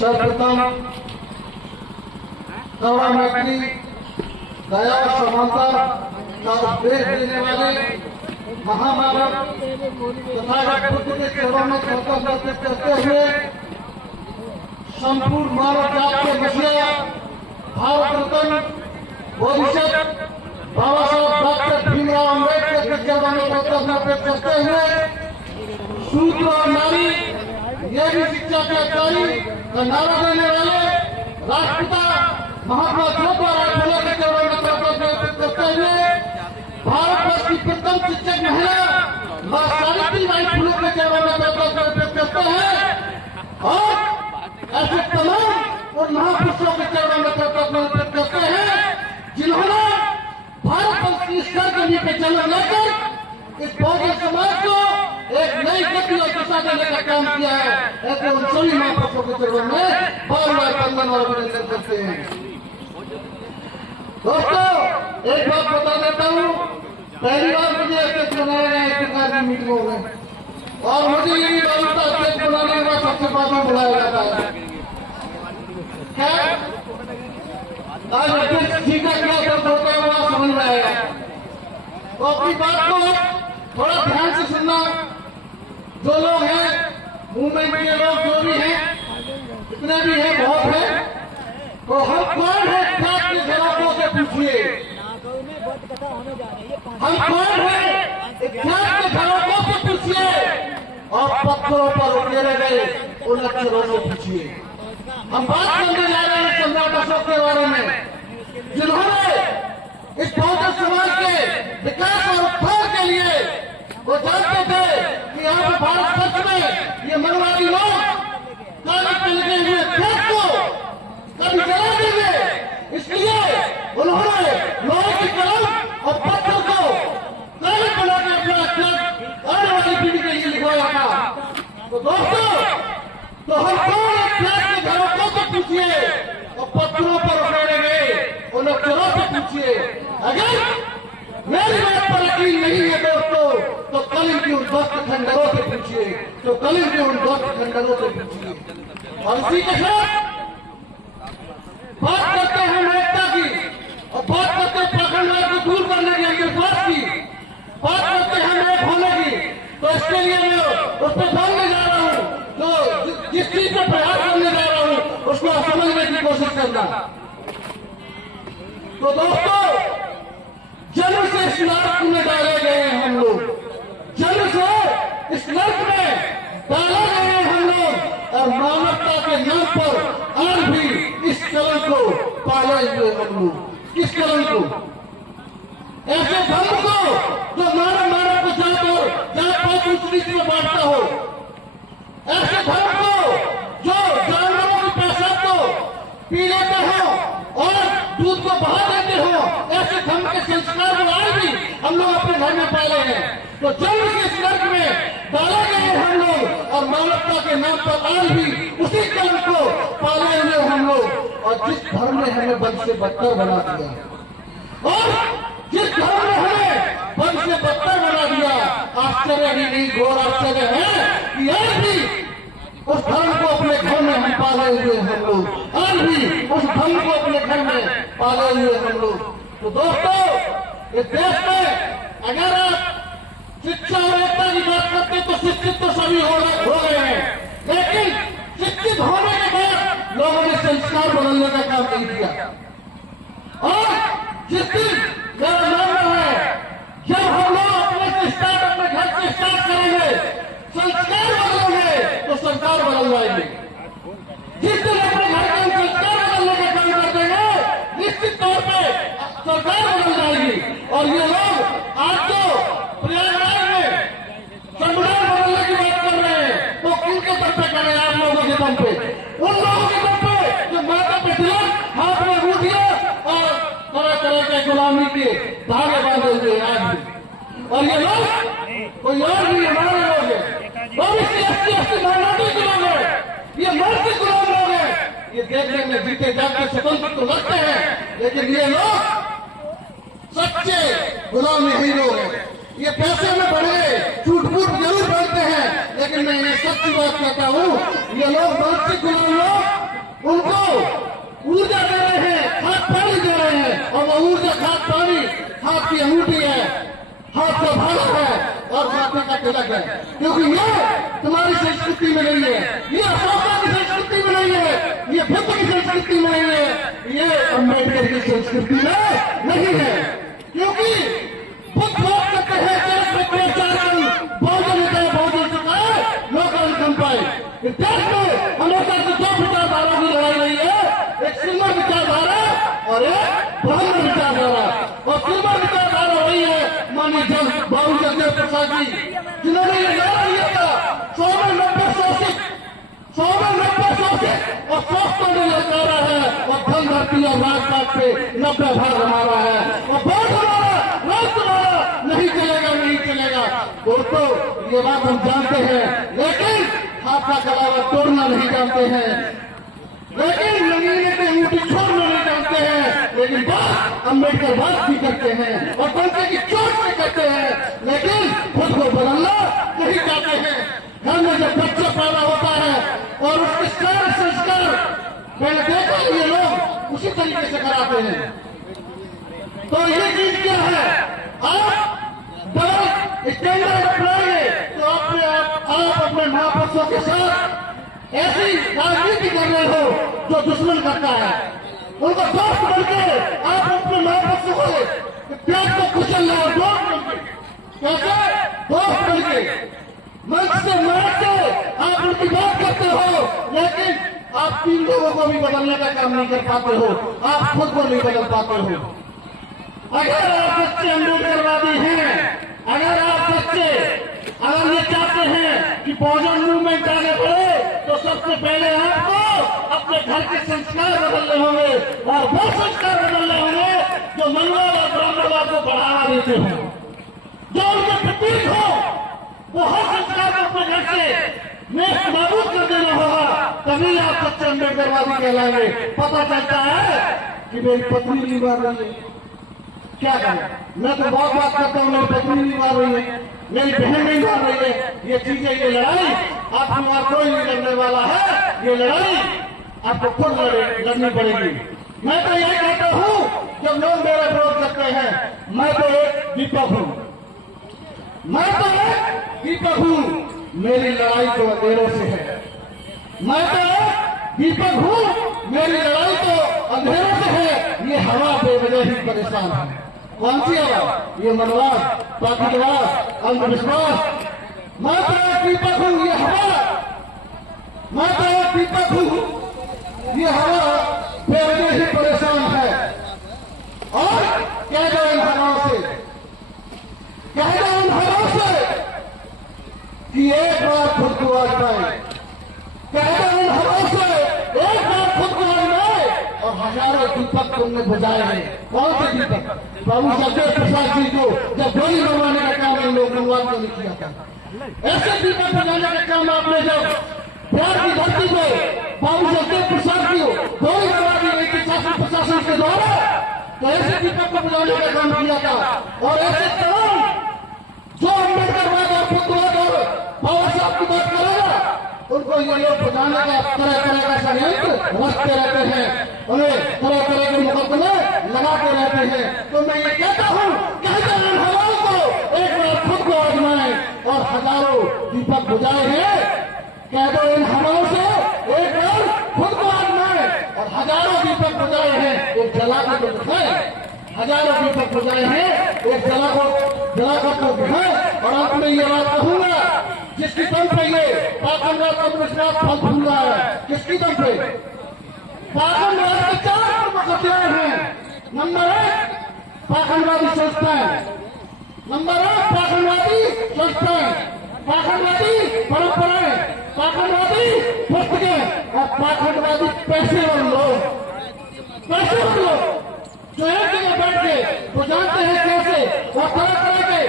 सर्वप्रथम करुणा मैत्री, दया और समानता का उपदेश देने वाले महामानव तथागत बुद्ध के चरणों में कृतज्ञता व्यक्त करते हुए संपूर्ण मानव जात के मसीहा भारत रत्न बोधिसत्व बाबा साहब डॉक्टर भीमराव अम्बेडकर के चरणों में कृतज्ञता व्यक्त करते हुए शूद्र और नारी ये भी शिक्षा के अधिकारी का नारा देने वाले राष्ट्रपिता महात्मा ज्योतिराव फुले के चरणों में कृतज्ञता व्यक्त करते हुए भारतवर्ष की प्रथम शिक्षक महिला मां सावित्रीबाई फुले के चरणों में कृतज्ञता व्यक्त करते हैं और ऐसे तमाम उन महापुरुषों के चरणों में कृतज्ञता व्यक्त करते हैं जिन्होंने भारतवर्ष की सर्जनी पे जन्म लेकर इस बहुजन समाज को एक नई गति और दिशा देने का काम किया है। ऐसे उन सभी महापुरुषों के चरणों में बार बार वंदन और अभिनंदन करते हैं। दोस्तों, एक बात बता देता हूँ, पहली बार मुझे अध्यक्ष बनाया गया इस प्रकार की मीटिंगों में और मुझे ये भी मालूम था अध्यक्ष बनाने के बाद सबसे बाद में बुलाया जाता है। क्या आज अध्यक्ष जी का क्या दर्द होता है वो समझ में आएगा। तो अपनी बात को थोड़ा ध्यान से सुनना। जो लोग हैं मूवमेंट के लोग जो भी हैं जितने भी हैं बहुत हैं, तो हम कौन है इतिहास के जवाबों से पूछिए। हम कौन है इतिहास के जवाबों से पूछिए और पत्थरों पर उकेरे गए उन अक्षरों से पूछिए। हम बात करने जा रहे हैं सम्राट अशोक के बारे में, जिन्होंने इस बहुजन समाज के विकास और उत्थान के लिए वो जानते थे कि यहाँ पर भारत वर्ष में ये मनवादी लोग कागज पे लगे हुए देश को कभी जला देंगे, इसलिए उन्होंने लोहे की कलम और पत्थर को कागज बना के अपना अक्षर आने वाली पीढ़ी के लिए लिखवाया था। तो दोस्तों, तो हम कौन इतिहास के झरोखों से पूछिए और पत्थरों पर उकेरे गए उन अक्षरों से पूछिए। अगर मेरी बात पर यकीन नहीं है दोस्तों, तो कलिंग की उन दोस्त खंडरों से पूछिए, तो कलिंग के उन दोस्त खंडरों से पूछिए। और इसी के साथ बात करते हैं एकता की और बात करते हैं पाखंडवाद को दूर करने की, अंधविश्वास की बात करते हैं एक होने की। तो इसके लिए मैं उस पर बोलने जा रहा हूँ, तो जिस चीज पर प्रयास करने जा रहा हूँ उसको समझने की कोशिश करना। तो दोस्तों, जन्म से इस नर्क में डाले गए हैं हम लोग, जन्म से इस नर्क में डाले गए हैं हम लोग और मानवता के नाम पर आज भी इस कलंक को पाले हुए हम लोग। किस कलंक को? ऐसे धर्म को जो मानव को जात पात ऊंच नीच में बांटता हो, ऐसे धर्म को जो जानवरों की पेशाब को पी लेते हो और दूध को बहा देते हो, ऐसे धर्म के संस्कार को आज भी हम लोग अपने घर में पाले हैं। तो जन्म के इस नर्क में डाले गए हम लोग और मानवता के नाम पर आज भी उसी कर्म को पाले हुए हम लोग। और जिस धर्म ने हमें बद से बदतर बना दिया और जिस धर्म ने हमें बद से बदतर बना दिया, आश्चर्य ही नहीं घोर आश्चर्य है कि आज भी उस धर्म को अपने घर में हम पाले हुए हम लोग, आज भी उस धर्म को अपने घर में पाले हुए हम लोग। तो दोस्तों, इस देश में अगर आप शिक्षा और एकता की बात करते तो शिक्षित तो सभी हो गए हैं, लेकिन शिक्षित होने के बाद लोगों ने संस्कार बदलने का काम नहीं किया। और जिस दिन मेरा मानना है जब हम लोग अपने घर से स्टार्ट करेंगे, संस्कार बदलेंगे तो सरकार बदल जाएगी। जिस दिन अपने घर का संस्कार बदलने का काम कर देंगे, निश्चित तौर पे सरकार बदल जाएगी। और ये लोग आज तो प्रयागराज में संविधान बदलने की बात कर रहे हैं, तो किनके दम पे कर रहे हैं? आप लोगों के दम पे, उन लोगों के दम पे जो माता पे तिलक हाथ में रूठिया और तरह तरह के गुलामी के धागे बांधे हुए हैं आज भी। और ये लोग कोई और नहीं, हमारे लोग हैं, वो भी एसटी माइनॉरिटी के लोग हैं, ये मर्द गुलाम लोग हैं। ये देखने में जीते जाते स्वतंत्र तो लगते हैं, लेकिन ये लोग सच्चे गुलाम यही लोग हैं। ये पैसे में बढ़े झूठ मूठ जरूर बढ़ते हैं, लेकिन मैं इन्हें सच्ची बात कहता हूँ, ये लोग मानसिक गुलाम लोग उनको ऊर्जा दे रहे हैं, खाद पानी दे रहे हैं, और वो ऊर्जा खाद पानी हाथ की अंगूठी है, हाथ का भाला है और माथे का तिलक है। क्योंकि ये तुम्हारी संस्कृति में नहीं है, ये अशोका की संस्कृति में नहीं है, ये बुद्ध की संस्कृति में नहीं है, ये अम्बेडकर की संस्कृति में नहीं है। क्योंकि बुद्ध लोग कहते हैं देश में बहुजन चुकाए लोकल इनकम पाए। इस देश में हमेशा से दो विचारधारा की लड़ाई रही है, एक सिल्वर विचारधारा और एक ब्राह्मण विचारधारा। और सिल्वर विचारधारा वही है माननीय जन बाबू जगदेव प्रसाद जी, जिन्होंने ये नारा लिया था 100 में 90 शोषित, 100 में 90 शोषित और शोषितों ने ललकारा है, और धन धरती और राजपाट पे 90 भाग हमारा है, और वोट हमारा, राज तुम्हारा, नहीं चलेगा, नहीं चलेगा। दोस्तों ये बात हम जानते हैं, लेकिन हाथ का गलावा तोड़ना नहीं जानते हैं, लेकिन जमीने पे ऊँटी छोड़ना नहीं जानते हैं, लेकिन बात अम्बेडकर बात भी करते हैं और पंचे की चोट से करते हैं, लेकिन खुद को बदलना नहीं चाहते हैं। घर में जब बच्चा पैदा होता है और उसके सारे संस्कार मैंने देखा ये लोग उसी तरीके से कराते हैं। तो ये चीज क्या है, आप डबल स्टैंडर्ड अपनाएंगे तो आप अपने महापुरुषों के साथ ऐसी राजनीति कर रहे हो जो दुश्मन करता है। उनको दोस्त बनके आप अपने महापुरुषों को प्यार को कुचल रहे हो, दोस्त बनके। कैसे? दोस्त बनके मंच से मार के आप उनकी बात करते हो, लेकिन आप 3 लोगों को भी बदलने का काम नहीं कर पाते हो, आप खुद को नहीं बदल पाते हो। अगर आप सच्चे अम्बेडकरवादी हैं, अगर ये चाहते हैं कि बहुजन मूवमेंट आगे बढ़े, तो सबसे पहले आपको अपने घर के संस्कार बदलने होंगे, और वो संस्कार बदलने होंगे जो मनवाद और ब्राह्मणवाद को बढ़ावा देते हो, जो उनके प्रतीक हो। वो हर संस्कार को अपने घर से नेस्त नाबूद कर देना होगा, तभी आप सच्चे अम्बेडकरवादी कहलाएंगे। पता चलता है कि मेरी पत्नी नहीं मार रही है, क्या करें? मैं तो बहुत बात करता हूँ, मेरी पत्नी नहीं मार रही है, मेरी बहन नहीं मार रही है। ये चीजें, ये लड़ाई आपको वहां कोई नहीं लड़ने वाला है, ये लड़ाई आपको खुद लड़नी पड़ेगी। मैं तो ये कहता हूँ, जब लोग मेरा विरोध करते हैं, मैं तो एक दीपक हूँ, मेरी लड़ाई तो अंधेरों से है। मैं तो एक दीपक हूँ, मेरी लड़ाई तो अंधेरों से है। ये हवा बेवजह ही परेशान है। कौन सी हवा? ये मनवाद, पाखंडवाद, अंधविश्वास। मैं तो एक दीपक हूँ, ये हवा, मैं तो एक दीपक हूँ, ये हवा बेवजह ही परेशान है। और कह दो इन हवाओं से, कह दो इन हवाओं से कि एक बार खुद को आजमाए, कह दो इन हवाओं से एक बार खुद को आजमाए, और हजारों दीपक तुमने बुझाए हैं। कौन से दीपक? बाबू जगदेव प्रसाद जी को जब गोली बनवाने का काम इन लोग मनवाद को नहीं किया था, ऐसे दीपक बुझाने का काम आपने जब प्यार की धरती पे बाबू जगदेव प्रसाद जी गोली बनवा दी गई थी शासन प्रशासन के द्वारा, तो ऐसे दीपक को बुझाने का काम किया था। और ऐसे तमाम जो अम्बेडकरवाद और खुदवाद और बाबा साहब की बात करेगा, उनको ये लोग बुझाने का तरह तरह का षड्यंत्र रचते रहते हैं, उन्हें तरह तरह के मुकदमे लगाते रहते हैं। तो मैं ये कहता हूँ, कहते हैं हवाओं को एक बार खुद को आजमाएं, और हजारों दीपक बुझाए हैं। कह दो इन हवाओं से एक बार खुद को आजमाएं, और हजारों दीपक बुझाए हैं, एक जला कर दिखाए। हजारों दीपक बुझाए हैं, एक जला कर तो दिखाए। और अंत में ये बात कहूंगा, जिसकी दम पे ये पाखंडवाद अंधविश्वास फल फूल रहा है, किसकी दम पे? पाखंडवाद के 4 प्रमुख हथियार हैं। नंबर 1 पाखंडवादी संस्थाएं, नंबर 1 पाखंडवादी संस्थाएं, पाखंडवादी परंपराएं, पाखंडवादी पुस्तकें और पाखंडवादी पेशेवर लोग जो एक जगह बैठ के वो जानते हैं कैसे और तरह तरह के,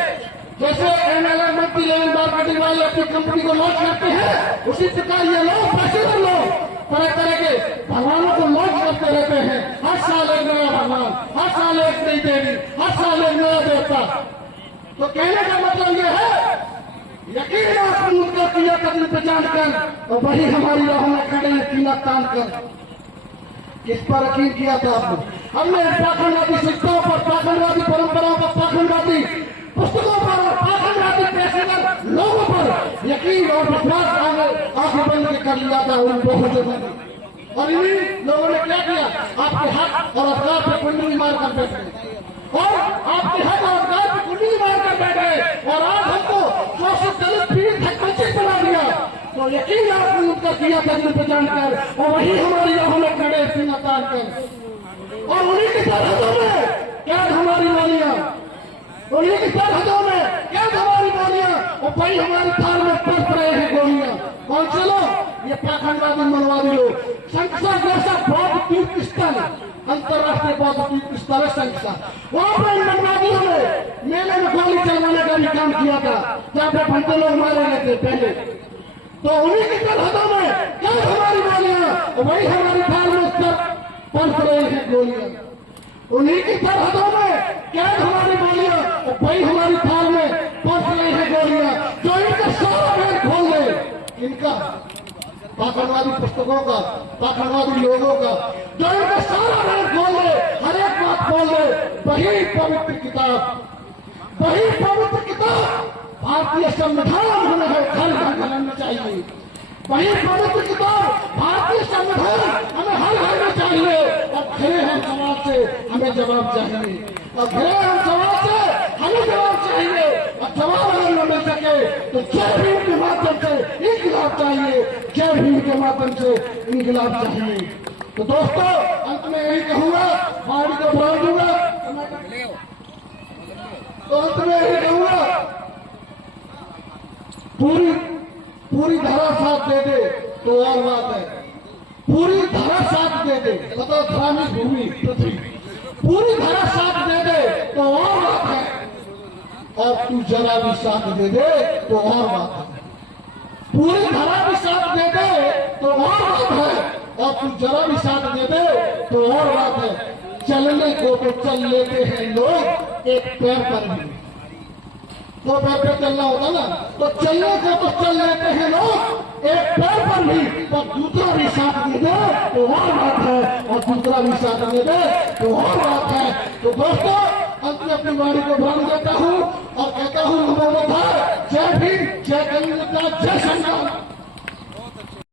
जैसे एमएलए मंत्री लेवल मार्केटिंग वाले अपनी कंपनी को लॉन्च करते हैं, उसी प्रकार ये लोग पेशेवर लोग तरह तरह के भगवानों को लॉन्च करते रहते हैं। हर साल एक नया भगवान, हर साल एक नई देवी, हर साल एक नया देवता। तो कहने का मतलब ये है, यकीन आपको उनका किया कदम पहचान कर, और वही हमारी राहों में खड़े हैं कीना तान कर। किस पर यकीन किया था आपने? हमने पाखंडवादी शिक्षाओं पर, पाखंडवादी परंपराओं पर, पाखंडवादी पुस्तकों पर, पाखंडवादी पेशेवर लोगों पर यकीन और विश्वास आगे बंद के कर लिया था उन बहुजनों ने। और इन्हीं लोगों ने क्या किया? आपके हक और अधिकार पर कुंडली मार कर बैठे, और आपके हक और अधिकार पर कुंडली मार कर बैठे, और आज हमको शोषित दलित पीड़ित हक वंचित बना दिया। तो यकीन आपने उनका किया था जिन पे जानकर, और वही हमारी राहों में खड़े सीना तान कर, और उन्हीं की सरहदों में कैद हमारी गोलियां, उन्हीं की सरहदों में कैद हमारी गोलियां, और भाई हमारी थाल में पड़ रहे हैं गोलियां। कौन से लोग? ये पाखंडवादी मनवादी लोग। संख्या जैसा बौद्ध तीर्थ स्थल, अंतर्राष्ट्रीय बौद्ध तीर्थ स्थल है संख्या, वहां पर इन मनवादियों ने मेले में गोली चलवाने का भी काम किया था, जहां पे घंटे लोग मारे गए थे पहले। तो उन्हीं की सरहदों में क्या हमारी गोलियां, वही हमारी थाल में पड़ रही है गोलियां। उन्हीं की सरहदों में क्या हमारी गोलियां, वही हमारी थाल में पड़ रही है गोलियां। जो इनका सारा भेद खोल दे, इनका पाखंडवादी पुस्तकों का, पाखंडवादी लोगों का, जो इनका सारा भेद खोल दे, हर एक बात खोल दे, वही पवित्र किताब, वही पवित्र किताब भारतीय संविधान हमें हर घर में चाहिए। वही पवित्र किताब भारतीय संविधान हमें हर घर में चाहिए। और घिरे हम समाज से हमें जवाब चाहिए, और घिरे हम समाज से हमें जवाब चाहिए। और जवाब अगर न मिल सके तो जय भीम के माध्यम से इंकलाब चाहिए, जय भीम के माध्यम से इंकलाब चाहिए। तो दोस्तों, अंत में यही कहूंगा, पार्टी को बढ़ा दूंगा, तो अंत में यही कहूंगा, पूरी धरा साथ दे दे तो और बात है, पूरी धरा साथ दे दे, मतलब धरा भूमि पृथ्वी, पूरी धरा साथ दे दे तो और बात है, और तू जरा भी साथ दे दे तो और बात है। पूरी धरा भी साथ दे दे तो और बात है, और तू जरा भी साथ दे दे तो और बात है। चलने को तो चल लेते हैं लोग एक पैर पर भी, दो पैर पे चलना होता ना, तो चलने को तो चल लेते हैं लोग एक पैर पर भी, पर दूसरा भी साथ दे दे तो और बात है, और दूसरा भी साथ दे दे तो और बात है। तो दोस्तों, अंत में अपनी वाणी को विराम देता हूँ और कहता हूँ, जय भीम, जय गणतंत्र, जय संविधान।